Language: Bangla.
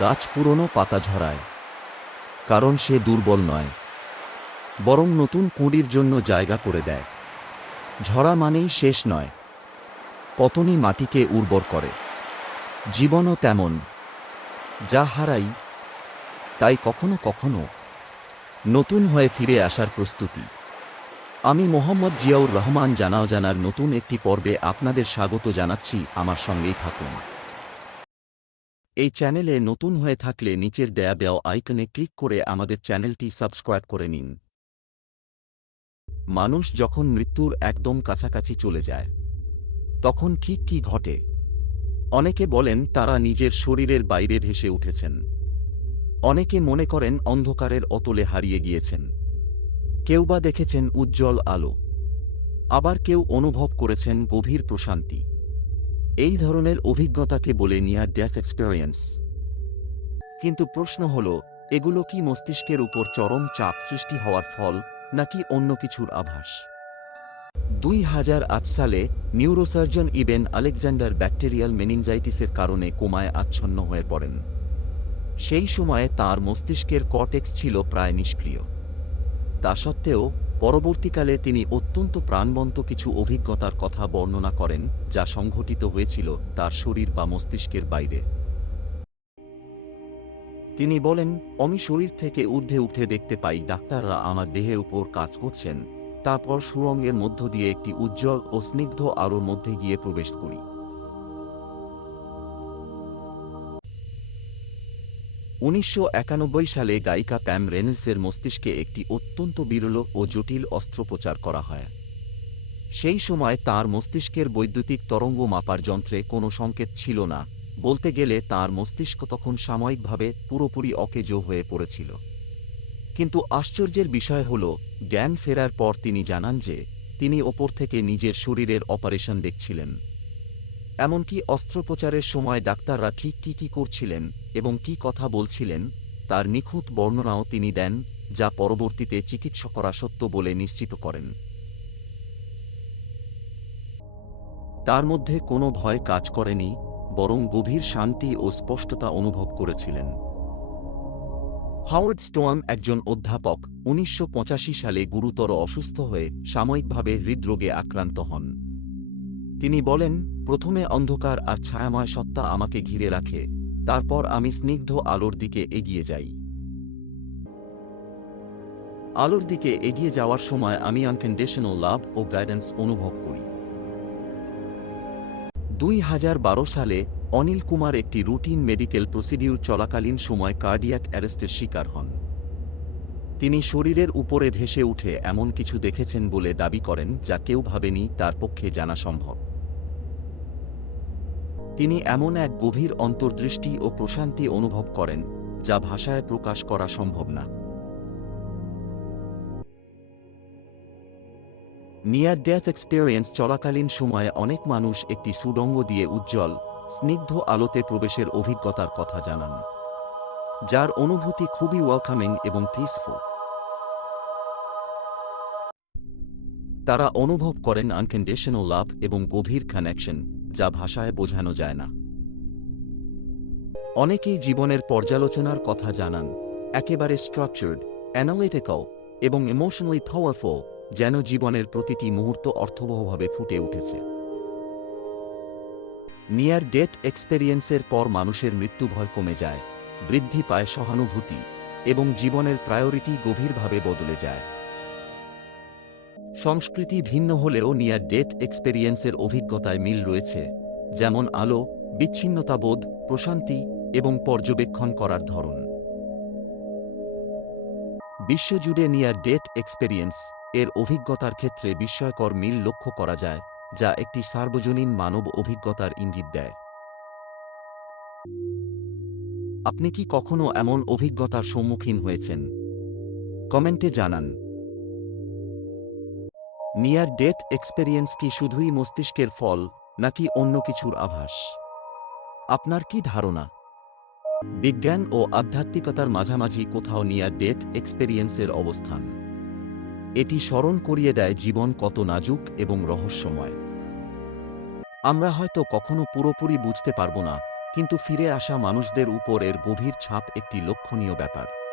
গাছ পুরনো পাতা ঝরায়, কারণ সে দুর্বল নয়, বরং নতুন কুঁড়ির জন্য জায়গা করে দেয়। ঝরা মানেই শেষ নয়, পতনই মাটিকে উর্বর করে। জীবনও তেমন, যা হারাই তাই কখনো কখনো নতুন হয়ে ফিরে আসার প্রস্তুতি। আমি মোহাম্মদ জিয়াউর রহমান জানার নতুন একটি পর্বে আপনাদের স্বাগত জানাচ্ছি। আমার সঙ্গেই থাকুন। এই চ্যানেলে নতুন হয়ে থাকলে নিচের দেয়া বেল আইকনে ক্লিক করে আমাদের চ্যানেলটি সাবস্ক্রাইব করে নিন। মানুষ যখন মৃত্যুর একদম কাছাকাছি চলে যায়, তখন ঠিক কী ঘটে? অনেকে বলেন তারা নিজের শরীরের বাইরে ভেসে উঠেছেন। অনেকে মনে করেন অন্ধকারের অতলে হারিয়ে গিয়েছেন। কেউ বা দেখেছেন উজ্জ্বল আলো, আবার কেউ অনুভব করেছেন গভীর প্রশান্তি। এই ধরনের অভিজ্ঞতাকে বলে নিয়ার ডেথ এক্সপেরিয়েন্স। কিন্তু প্রশ্ন হল, এগুলো কি মস্তিষ্কের উপর চরম চাপ সৃষ্টি হওয়ার ফল, নাকি অন্য কিছুর আভাস? 2008 সালে নিউরোসার্জন ইবেন আলেকজান্ডার ব্যাকটেরিয়াল মেনিনজাইটিসের কারণে কোমায় আচ্ছন্ন হয়ে পড়েন। সেই সময়ে তাঁর মস্তিষ্কের কর্টেক্স ছিল প্রায় নিষ্ক্রিয়। তা সত্ত্বেও পরবর্তীকালে তিনি অত্যন্ত প্রাণবন্ত কিছু অভিজ্ঞতার কথা বর্ণনা করেন, যা সংঘটিত হয়েছিল তার শরীর বা মস্তিষ্কের বাইরে। তিনি বলেন, আমি শরীর থেকে ঊর্ধ্বে উঠে দেখতে পাই ডাক্তাররা আমার দেহের উপর কাজ করছেন, তারপর সুড়ঙ্গের মধ্য দিয়ে একটি উজ্জ্বল ও স্নিগ্ধ আলোর মধ্যে গিয়ে প্রবেশ করি। 1991 সালে গায়িকা প্যাম রেনল্ডসের মস্তিষ্কে একটি অত্যন্ত বিরল ও জটিল অস্ত্রোপচার করা হয়। সেই সময় তাঁর মস্তিষ্কের বৈদ্যুতিক তরঙ্গ মাপার যন্ত্রে কোনো সংকেত ছিল না। বলতে গেলে তাঁর মস্তিষ্ক তখন সাময়িকভাবে পুরোপুরি অকেজো হয়ে পড়েছিল। কিন্তু আশ্চর্যের বিষয় হল, জ্ঞান ফেরার পর তিনি জানান যে তিনি ওপর থেকে নিজের শরীরের অপারেশন দেখছিলেন। এমনকি অস্ত্রোপচারের সময় ডাক্তাররা ঠিক কী করছিলেন এবং কী কথা বলছিলেন তার নিখুঁত বর্ণনাও তিনি দেন, যা পরবর্তীতে চিকিৎসকরা সত্য বলে নিশ্চিত করেন। তার মধ্যে কোনো ভয় কাজ করেনি, বরং গভীর শান্তি ও স্পষ্টতা অনুভব করেছিলেন। হাওয়ার্ড স্টোয়াম, একজন অধ্যাপক, 1985 সালে গুরুতর অসুস্থ হয়ে সাময়িকভাবে হৃদরোগে আক্রান্ত হন। তিনি বলেন, প্রথমে অন্ধকার আর ছায়াময় সত্তা আমাকে ঘিরে রাখে, তারপর আমি স্নিগ্ধ আলোর দিকে এগিয়ে যাই। আলোর দিকে এগিয়ে যাওয়ার সময় আমি আনকন্ডিশনাল লাভ ও গাইডেন্স অনুভব করি। 2012 সালে অনিল কুমার একটি রুটিন মেডিকেল প্রসিডিউর চলাকালীন সময় কার্ডিয়াক অ্যারেস্টের শিকার হন। তিনি শরীরের উপরে ভেসে উঠে এমন কিছু দেখেছেন বলে দাবি করেন যা কেউ ভাবেনি তার পক্ষে জানা সম্ভব। তিনি এমন এক গভীর অন্তর্দৃষ্টি ও প্রশান্তি অনুভব করেন যা ভাষায় প্রকাশ করা সম্ভব না। নিয়ার ডেথ এক্সপেরিয়েন্স চলাকালীন সময়ে অনেক মানুষ একটি সুড়ঙ্গ দিয়ে উজ্জ্বল, স্নিগ্ধ আলোতে প্রবেশের অভিজ্ঞতার কথা জানান, যার অনুভূতি খুবই ওয়েলকামিং এবং পিসফুল। তারা অনুভব করেন আনকন্ডিশনাল লাভ এবং গভীর কানেকশন, যা ভাষায় বোঝানো যায় না। অনেকেই জীবনের পর্যালোচনার কথা জানান, একেবারে স্ট্রাকচার্ড, অ্যানালিটিক্যাল এবং ইমোশনালি পাওয়ারফুল, যেন জীবনের প্রতিটি মুহূর্ত অর্থবহভাবে ফুটে উঠেছে। নিয়ার ডেথ এক্সপেরিয়েন্সের পর মানুষের মৃত্যু ভয় কমে যায়, বৃদ্ধি পায় সহানুভূতি, এবং জীবনের প্রায়োরিটি গভীরভাবে বদলে যায়। সংস্কৃতি ভিন্ন হলেও নিয়ার ডেথ এক্সপেরিয়েন্সের অভিজ্ঞতায় মিল রয়েছে, যেমন আলো, বিচ্ছিন্নতাবোধ, প্রশান্তি এবং পর্যবেক্ষণ করার ধরন। বিশ্বজুড়ে নিয়ার ডেথ এক্সপেরিয়েন্স এর অভিজ্ঞতার ক্ষেত্রে বিস্ময়কর মিল লক্ষ্য করা যায়, যা একটি সার্বজনীন মানব অভিজ্ঞতার ইঙ্গিত দেয়। আপনি কি কখনো এমন অভিজ্ঞতার সম্মুখীন হয়েছেন? কমেন্টে জানান। নিয়ার ডেথ এক্সপেরিয়েন্স কি শুধুই মস্তিষ্কের ফল, নাকি অন্য কিছুর আভাস? আপনার কি ধারণা? বিজ্ঞান ও আধ্যাত্মিকতার মাঝামাঝি কোথাও নিয়ার ডেথ এক্সপেরিয়েন্সের অবস্থান। এটি স্মরণ করিয়ে দেয় জীবন কত নাজুক এবং রহস্যময়। আমরা হয়তো কখনো পুরোপুরি বুঝতে পারব না, কিন্তু ফিরে আসা মানুষদের উপর এর গভীর ছাপ একটি লক্ষণীয় ব্যাপার।